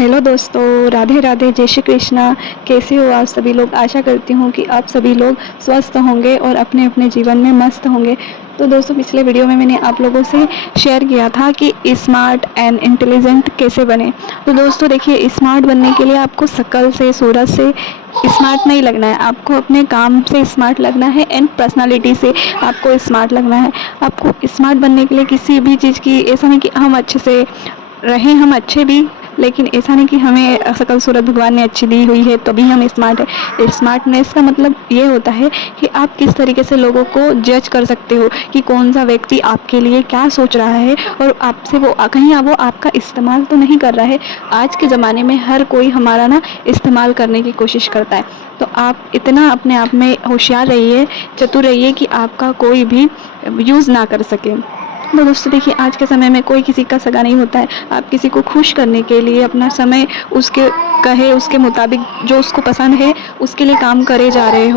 Hello दोस्तों, राधे राधे, जय श्री कृष्णा। कैसे हो आप सभी लोग? आशा करती हूँ कि आप सभी लोग स्वस्थ होंगे और अपने अपने जीवन में मस्त होंगे। तो दोस्तों, पिछले वीडियो में मैंने आप लोगों से शेयर किया था कि स्मार्ट एंड इंटेलिजेंट कैसे बने। तो दोस्तों देखिए, स्मार्ट बनने के लिए आपको शक्ल से, सूरत से स्मार्ट नहीं लगना है, आपको अपने काम से स्मार्ट लगना है एंड पर्सनालिटी से आपको स्मार्ट लगना है। आपको स्मार्ट बनने के लिए किसी भी चीज़ की ऐसा नहीं कि हम अच्छे से रहें, हम अच्छे भी, लेकिन ऐसा नहीं कि हमें शकल सूरत भगवान ने अच्छी दी हुई है तभी हम स्मार्ट है। स्मार्टनेस का मतलब ये होता है कि आप किस तरीके से लोगों को जज कर सकते हो कि कौन सा व्यक्ति आपके लिए क्या सोच रहा है और आपसे वो कहीं वो आपका इस्तेमाल तो नहीं कर रहा है। आज के ज़माने में हर कोई हमारा ना इस्तेमाल करने की कोशिश करता है। तो आप इतना अपने आप में होशियार रहिए, चतुर रहिए कि आपका कोई भी यूज़ ना कर सके। तो दोस्तों देखिए, आज के समय में कोई किसी का सगा नहीं होता है। आप किसी को खुश करने के लिए अपना समय उसके कहे उसके मुताबिक जो उसको पसंद है उसके लिए काम करे जा रहे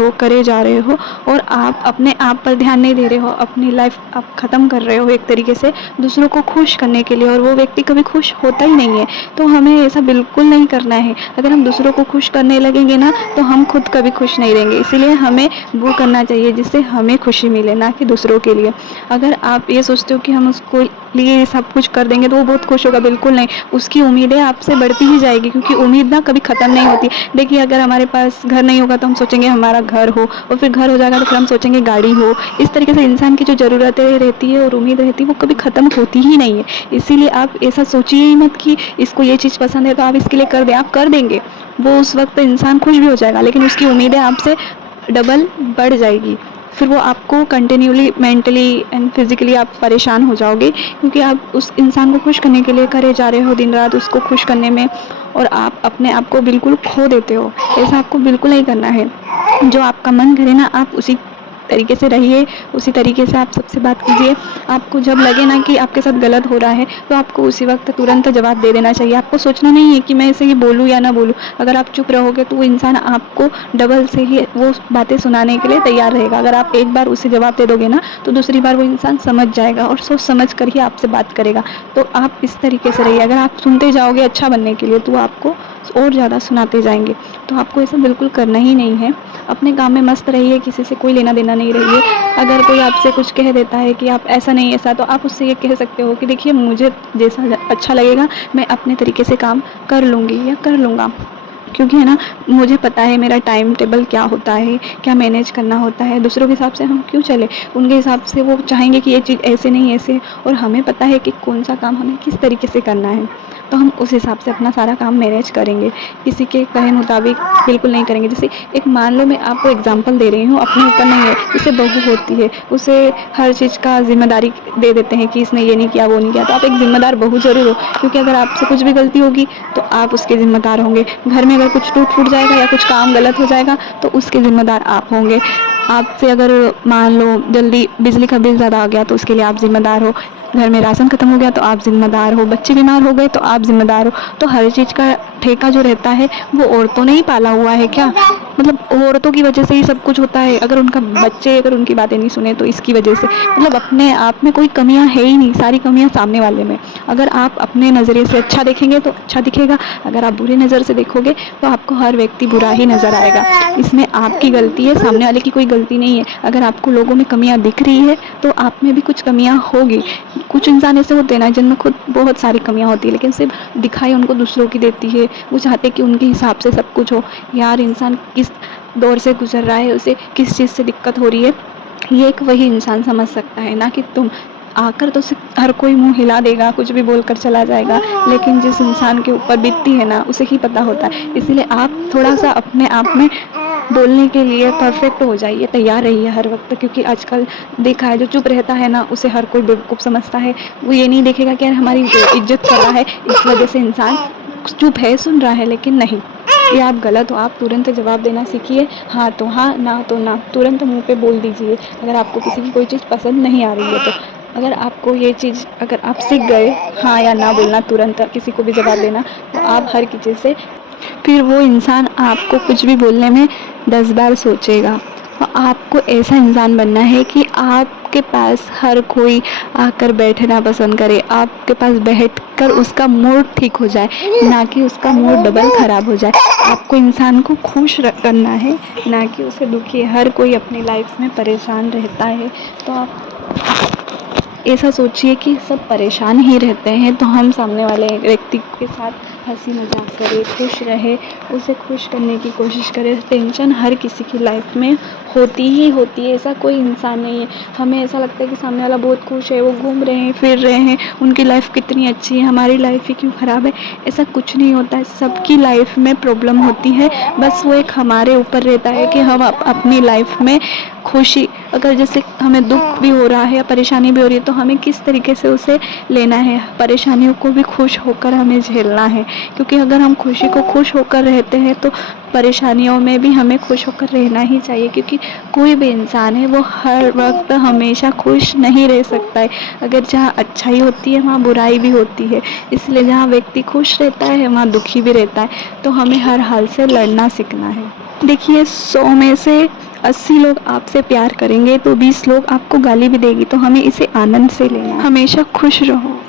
हो और आप अपने आप पर ध्यान नहीं दे रहे हो। अपनी लाइफ आप ख़त्म कर रहे हो एक तरीके से दूसरों को खुश करने के लिए, और वो व्यक्ति कभी खुश होता ही नहीं है। तो हमें ऐसा बिल्कुल नहीं करना है। अगर हम दूसरों को खुश करने लगेंगे ना तो हम खुद कभी खुश नहीं रहेंगे। इसीलिए हमें वो करना चाहिए जिससे हमें खुशी मिले, ना कि दूसरों के लिए। अगर आप ये सोचते हो कि हम उसको लिए सब कुछ कर देंगे तो वो बहुत खुश होगा, बिल्कुल नहीं। उसकी उम्मीदें आपसे बढ़ती ही जाएगी, क्योंकि उम्मीद ना कभी ख़त्म नहीं होती। देखिए, अगर हमारे पास घर नहीं होगा तो हम सोचेंगे हमारा घर हो, और फिर घर हो जाएगा तो फिर हम सोचेंगे गाड़ी हो। इस तरीके से इंसान की जो ज़रूरतें रहती है और उम्मीद रहती है वो कभी ख़त्म होती ही नहीं है। इसीलिए आप ऐसा सोचिए ही मत कि इसको ये चीज़ पसंद है तो आप इसके लिए कर दें। आप कर देंगे, वो उस वक्त इंसान खुश भी हो जाएगा, लेकिन उसकी उम्मीदें आपसे डबल बढ़ जाएगी। फिर वो आपको कंटिन्यूली मेंटली एंड फिज़िकली आप परेशान हो जाओगे, क्योंकि आप उस इंसान को खुश करने के लिए करे जा रहे हो दिन रात उसको खुश करने में, और आप अपने आप को बिल्कुल खो देते हो। ऐसा आपको बिल्कुल नहीं करना है। जो आपका मन करे ना आप उसी तरीके से रहिए, उसी तरीके से आप सबसे बात कीजिए। आपको जब लगे ना कि आपके साथ गलत हो रहा है तो आपको उसी वक्त तुरंत जवाब दे देना चाहिए। आपको सोचना नहीं है कि मैं इसे ये बोलूँ या ना बोलूँ। अगर आप चुप रहोगे तो वो इंसान आपको डबल से ही वो बातें सुनाने के लिए तैयार रहेगा। अगर आप एक बार उसे जवाब दे दोगे ना तो दूसरी बार वो इंसान समझ जाएगा और सोच समझ कर ही आपसे बात करेगा। तो आप इस तरीके से रहिए। अगर आप सुनते जाओगे अच्छा बनने के लिए तो आपको और ज़्यादा सुनाते जाएंगे। तो आपको ऐसा बिल्कुल करना ही नहीं है। अपने काम में मस्त रहिए, किसी से कोई लेना देना नहीं रहिए। अगर कोई आपसे कुछ कह देता है कि आप ऐसा नहीं ऐसा, तो आप उससे ये कह सकते हो कि देखिए, मुझे जैसा अच्छा लगेगा मैं अपने तरीके से काम कर लूँगी या कर लूँगा। क्योंकि है ना, मुझे पता है मेरा टाइम टेबल क्या होता है, क्या मैनेज करना होता है। दूसरों के हिसाब से हम क्यों चले? उनके हिसाब से वो चाहेंगे कि ये चीज़ ऐसे नहीं ऐसे, और हमें पता है कि कौन सा काम हमें किस तरीके से करना है। तो हम उस हिसाब से अपना सारा काम मैनेज करेंगे, किसी के कहे मुताबिक बिल्कुल नहीं करेंगे। जैसे एक मान लो, मैं आपको एग्जांपल दे रही हूँ, अपने ऊपर नहीं है। जैसे बहू होती है, उसे हर चीज़ का ज़िम्मेदारी दे देते हैं कि इसने ये नहीं किया वो नहीं किया। तो आप एक ज़िम्मेदार बहू ज़रूर हो, क्योंकि अगर आपसे कुछ भी गलती होगी तो आप उसके ज़िम्मेदार होंगे। घर में अगर कुछ टूट फूट जाएगा या कुछ काम गलत हो जाएगा तो उसके ज़िम्मेदार आप होंगे। आपसे अगर मान लो जल्दी बिजली का बिल ज़्यादा आ गया तो उसके लिए आप ज़िम्मेदार हो। घर में राशन ख़त्म हो गया तो आप ज़िम्मेदार हो। बच्चे बीमार हो गए तो आप ज़िम्मेदार हो। तो हर चीज़ का ठेका जो रहता है वो औरतों ने ही पाला हुआ है क्या? मतलब औरतों की वजह से ही सब कुछ होता है। अगर उनका बच्चे अगर उनकी बातें नहीं सुने तो इसकी वजह से, मतलब अपने आप में कोई कमियां है ही नहीं, सारी कमियां सामने वाले में। अगर आप अपने नज़रिए से अच्छा देखेंगे तो अच्छा दिखेगा, अगर आप बुरी नज़र से देखोगे तो आपको हर व्यक्ति बुरा ही नज़र आएगा। इसमें आपकी गलती है, सामने वाले की कोई गलती नहीं है। अगर आपको लोगों में कमियां दिख रही है तो आप में भी कुछ कमियां होगी। कुछ इंसान ऐसे होते हैं ना जिनमें खुद बहुत सारी कमियां होती है, लेकिन सिर्फ दिखाई उनको दूसरों की देती है। वो चाहते कि उनके हिसाब से सब कुछ हो। यार, इंसान किस दौर से गुजर रहा है, उसे किस चीज़ से दिक्कत हो रही है, ये एक वही इंसान समझ सकता है, ना कि तुम। आकर तो हर कोई मुंह हिला देगा, कुछ भी बोलकर चला जाएगा, लेकिन जिस इंसान के ऊपर बीतती है ना उसे ही पता होता है। इसलिए आप थोड़ा सा अपने आप में बोलने के लिए परफेक्ट हो जाइए, तैयार रहिए हर वक्त। क्योंकि आजकल देखा है, जो चुप रहता है ना उसे हर कोई बेवकूफ़ समझता है। वो ये नहीं देखेगा कि यार हमारी इज्जत कर रहा है, इस वजह से इंसान चुप है, सुन रहा है, लेकिन नहीं, ये आप गलत हो। आप तुरंत जवाब देना सीखिए। हाँ तो हाँ, ना तो ना, तुरंत मुंह पे बोल दीजिए अगर आपको किसी की कोई चीज़ पसंद नहीं आ रही है तो। अगर आपको ये चीज़, अगर आप सीख गए हाँ या ना बोलना, तुरंत किसी को भी जवाब देना, तो आप हर किसी से, फिर वो इंसान आपको कुछ भी बोलने में 10 बार सोचेगा। और आपको ऐसा इंसान बनना है कि आप आपके पास हर कोई आकर बैठना पसंद करे, आपके पास बैठकर उसका मूड ठीक हो जाए, ना कि उसका मूड डबल ख़राब हो जाए। आपको इंसान को खुश करना है, ना कि उसे दुखी। हर कोई अपनी लाइफ में परेशान रहता है, तो आप ऐसा सोचिए कि सब परेशान ही रहते हैं, तो हम सामने वाले व्यक्ति के साथ हंसी मजाक करें, खुश रहे, उसे खुश करने की कोशिश करें। टेंशन हर किसी की लाइफ में होती ही होती है, ऐसा कोई इंसान नहीं है। हमें ऐसा लगता है कि सामने वाला बहुत खुश है, वो घूम रहे हैं, फिर रहे हैं, उनकी लाइफ कितनी अच्छी है, हमारी लाइफ ही क्यों ख़राब है। ऐसा कुछ नहीं होता है, सबकी लाइफ में प्रॉब्लम होती है, बस वो एक हमारे ऊपर रहता है कि हम अपनी लाइफ में खुशी, अगर जैसे हमें दुख भी हो रहा है या परेशानी भी हो रही है, तो हमें किस तरीके से उसे लेना है। परेशानियों को भी खुश होकर हमें झेलना है, क्योंकि अगर हम खुशी को खुश होकर रहते हैं तो परेशानियों में भी हमें खुश होकर रहना ही चाहिए, क्योंकि कोई भी इंसान है वो हर वक्त हमेशा खुश नहीं रह सकता है। अगर जहाँ अच्छाई होती है वहाँ बुराई भी होती है, इसलिए जहाँ व्यक्ति खुश रहता है वहाँ दुखी भी रहता है, तो हमें हर हाल से लड़ना सीखना है। देखिए, 100 में से 80 लोग आपसे प्यार करेंगे तो 20 लोग आपको गाली भी देगी, तो हमें इसे आनंद से लेना है। हमेशा खुश रहो।